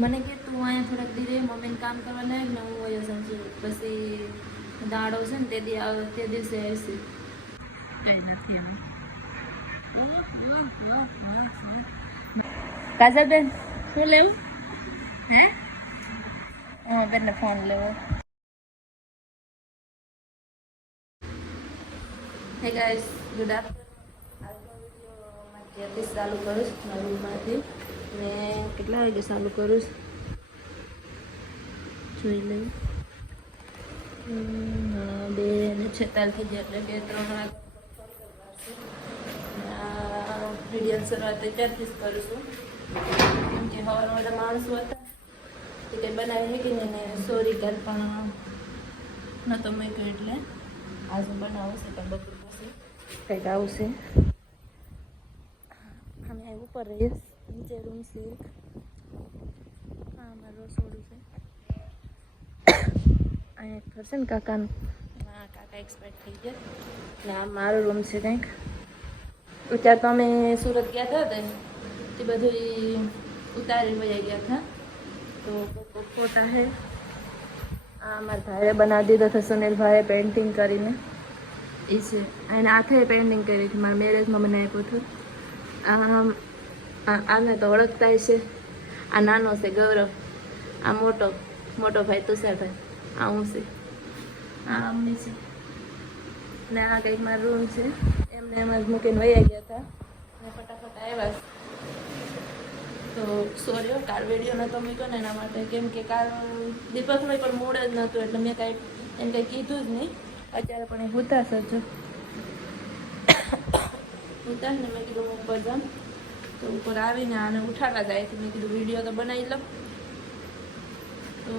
મને કે તું અહીંયા થોડાક દી રહે, મમ્મીને કામ કરવા લાયક ને હું વયો જાઉં છું. પછી દાડો છે ને તે દિવસે આવશે. કઈ નથી એમ. કાજલબેન શું લેવું? હે બેનને ફોન લેવો. હે ગાઈસ, ગુડ આફ્ટરનૂન. આજનો વિડીયો જ્યાંથી ચાલુ કરું છું મારા રૂમમાંથી. ને કેટલા વાગે ચાલુ કરું છું જોઈ લઉં. 2:46 થઈ ગયા એટલે 2-3 વાગે વિડીયો શરૂઆત ત્યારથી જ કરું છું. કેમ કે સવારમાં બધા માણસો હતા એ કંઈ બનાવી કે ને સોરી કાલ પણ નહોતો મૂક્યો એટલે આજે બનાવું છે પણ બપોર પછી કંઈક આવશે. અમે ઉપર રહીએ નીચે રૂમ છે. હા મારું રસોડું છે અહીંયા ઘર છે ને કાકાનું. હા કાકા એક્સપાયર થઈ ગયા ને આ મારો રૂમ છે કંઈક. અત્યારે તો અમે સુરત ગયા હતા તે બધું ઉતારી વયા ગયા હતા તો ફોટા છે. આ મારા ભાઈએ બનાવી દીધો હતો સુનિલભાઈએ પેઇન્ટિંગ કરીને. એ છે એને હાથે પેઇન્ટિંગ કરી હતી મારા મેરેજમાં બનાવ્યું હતું. આને તો ઓળખતા છે. આ નાનો છે ગૌરવ, આ મોટો ભાઈ તુષારભાઈ, આ હું છે, આ અમ્મી છે ને આ કંઈક મારો રૂમ છે. એમને એમ જ મૂકીને વયા ગયા હતા ને ફટાફટ આવ્યા. તો સોરી કાલ વિડીયો નહોતો મૂક્યો ને એના માટે. કેમ કે કાલ દીપકભાઈ પણ મૂડ જ નહોતું એટલે મેં કાંઈ એને કંઈ કીધું જ નહીં. અત્યારે પણ એ હુતાશ જ હુતાશ ને મેં કીધું હું ઉપર જાઉં તો ઉપર આવીને આને ઉઠાડવા જાય છે. મેં કીધું વિડીયો તો બનાવી લઉં. તો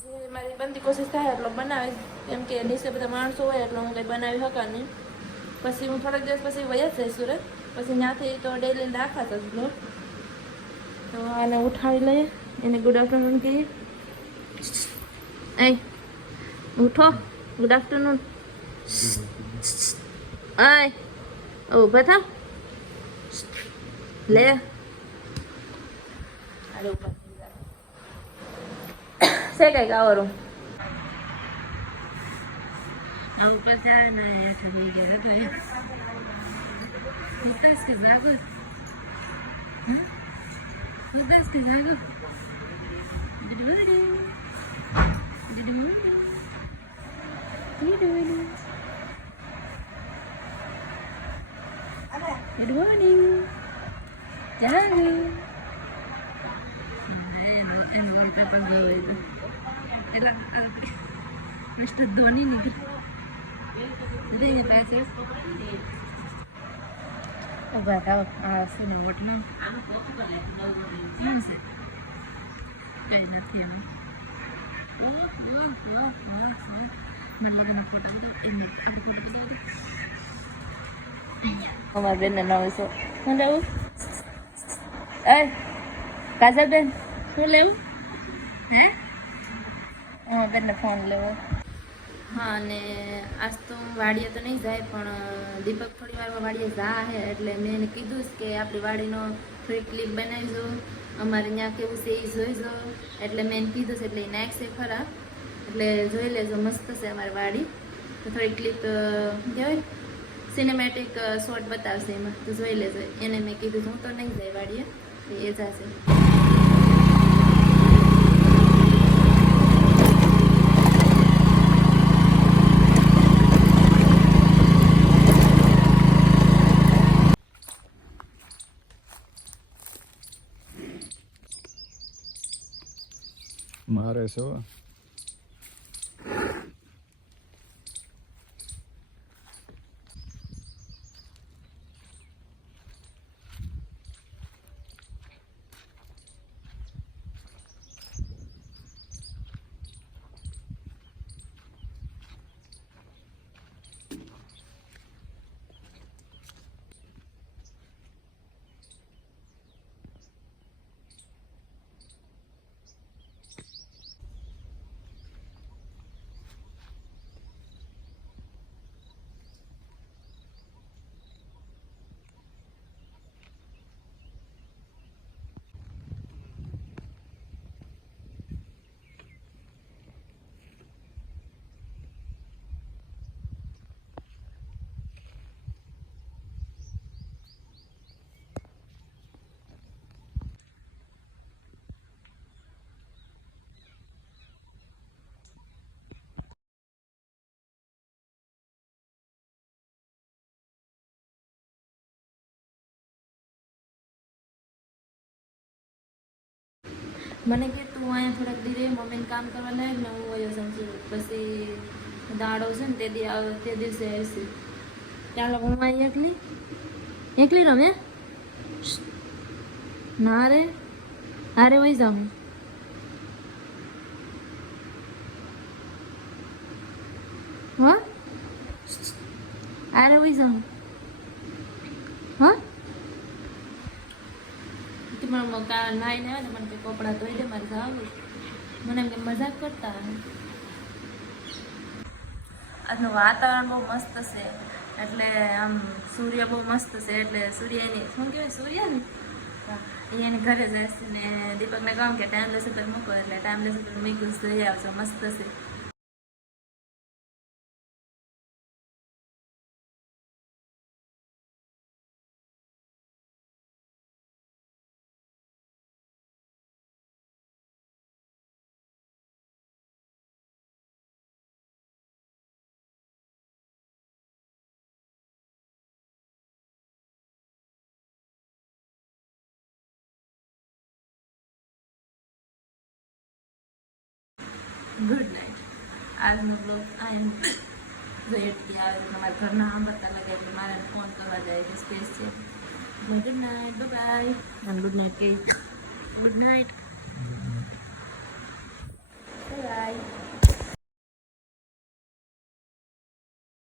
જે મારી બનતી કોશિશ થાય એટલો બનાવે. કેમ કે નીચે બધા માણસો હોય એટલે હું કંઈ બનાવી શકા નહીં. પછી હું થોડાક દિવસ પછી વયા જ જઈશ સુરત. પછી ત્યાંથી તો ડેલી રાખા જ બ્લોગ. તો આને ઉઠાવી લઈએ, એને ગુડ આફ્ટરનૂન કહીએ. એ ઉઠો, ગુડ આફ્ટરનૂન. આય ઊભા થાવ લે. અરે ઉપર છે કંઈક આવો રૂમ આ ઉપર જાય ને થઈ ગયા તો ઉતાસ કે જાગો ઉતાસ કે જાગો good morning good morning good morning good morning જાગો. એનો વોલપેપર ગયો એટલે મિસ્ટર ધોની નીકળી પાસે ઉભા થાવ. આ શું ને વોટમાં કઈ નથી એમ. અમારા બેનને નવે છો શું લેવું? કાજલબેન શું લેવું? હે બેનને ફોન લેવો. હા અને આજ તો વાડીએ તો નહીં જાય પણ દીપક થોડી વારમાં વાડીએ જા હે એટલે મેં એને કીધું કે આપણી વાડીનો થોડી ક્લિપ બનાવીજો, અમારે ત્યાં કેવું છે એ જોઈજો. એટલે મેં એને કીધું છે એટલે એ નાખશે ખરા. એટલે જોઈ લેજો, મસ્ત છે અમારી વાડી. તો થોડી ક્લિપ કહેવાય સિનેમેટિક શોટ બતાવશે એમાં, તો જોઈ લેજો. એને મેં કીધું હું તો નહીં જાય વાડીએ, એ જશે. મારે છો મને કે તું અહીંયા થોડાક દી રહે મમ્મીને કામ કરવા લાયક ને હું વયો સમજી પછી દાડો છે ને તે દિવસે આવશે. ચાલો હું અહીં એકલી રમે ના રે હારે વહી જાઉં. હા હારે વહી જાઉં. હા મને નાઈને આવે ને મને કે કપડાં ધોઈ દે મારે જાવું. મને એમ કે મજાક કરતા. આજનું વાતાવરણ બહુ મસ્ત છે એટલે આમ સૂર્ય બહુ મસ્ત છે એટલે સૂર્ય એની શું કહેવાય સૂર્ય ને એની ઘરે જાય છે ને દીપકને કહું કે ટાઈમ લેશે તો મૂકો એટલે ટાઈમ લેશે તો મૂક્યું જઈ આવજો મસ્ત છે. Good night. આજનો બ્લોગ આમ જયટથી આવે તમારા ઘરના સાંભળતા લાગે એટલે મારે ફોન કરવા જાય તો સ્પેસ છે. ગુડ નાઇટ બાય અને ગુડ નાઇટ કે ગુડ નાઇટ.